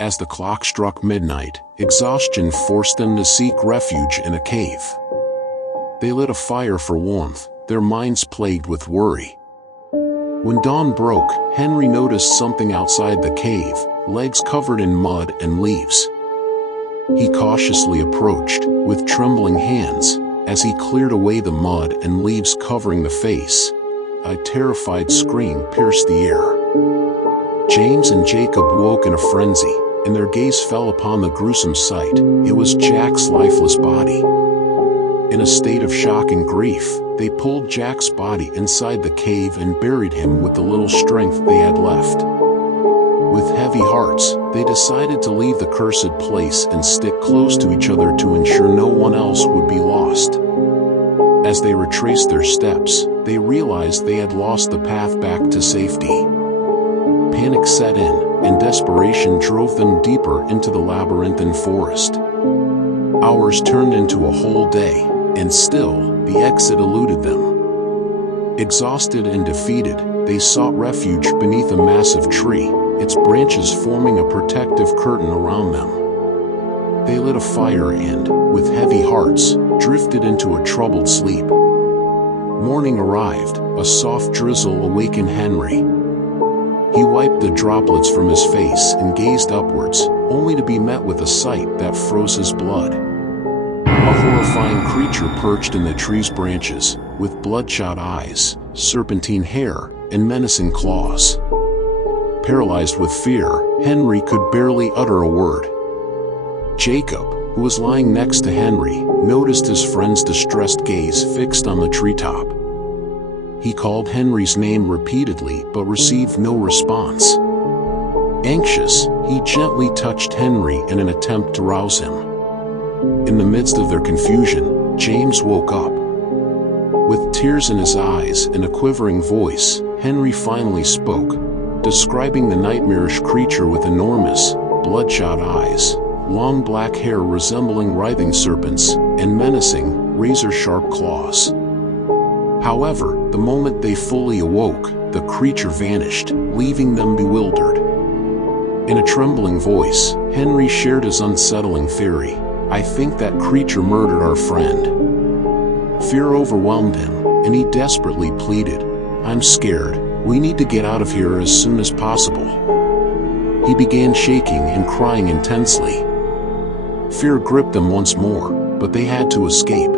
As the clock struck midnight, exhaustion forced them to seek refuge in a cave. They lit a fire for warmth, their minds plagued with worry. When dawn broke, Henry noticed something outside the cave, legs covered in mud and leaves. He cautiously approached, with trembling hands. As he cleared away the mud and leaves covering the face, a terrified scream pierced the air. James and Jacob woke in a frenzy, and their gaze fell upon the gruesome sight. It was Jack's lifeless body. In a state of shock and grief, they pulled Jack's body inside the cave and buried him with the little strength they had left. With heavy hearts, they decided to leave the cursed place and stick close to each other to ensure no one else would be lost. As they retraced their steps, they realized they had lost the path back to safety. Panic set in, and desperation drove them deeper into the labyrinthine forest. Hours turned into a whole day, and still, the exit eluded them. Exhausted and defeated, they sought refuge beneath a massive tree, its branches forming a protective curtain around them. They lit a fire and, with heavy hearts, drifted into a troubled sleep. Morning arrived, a soft drizzle awakened Henry. He wiped the droplets from his face and gazed upwards, only to be met with a sight that froze his blood. A horrifying creature perched in the tree's branches, with bloodshot eyes, serpentine hair, and menacing claws. Paralyzed with fear, Henry could barely utter a word. Jacob, who was lying next to Henry, noticed his friend's distressed gaze fixed on the treetop. He called Henry's name repeatedly but received no response. Anxious, he gently touched Henry in an attempt to rouse him. In the midst of their confusion, James woke up. With tears in his eyes and a quivering voice, Henry finally spoke, describing the nightmarish creature with enormous, bloodshot eyes, long black hair resembling writhing serpents, and menacing, razor-sharp claws. However, the moment they fully awoke, the creature vanished, leaving them bewildered. In a trembling voice, Henry shared his unsettling theory. "I think that creature murdered our friend." Fear overwhelmed him, and he desperately pleaded, "I'm scared. We need to get out of here as soon as possible." He began shaking and crying intensely. Fear gripped them once more, but they had to escape.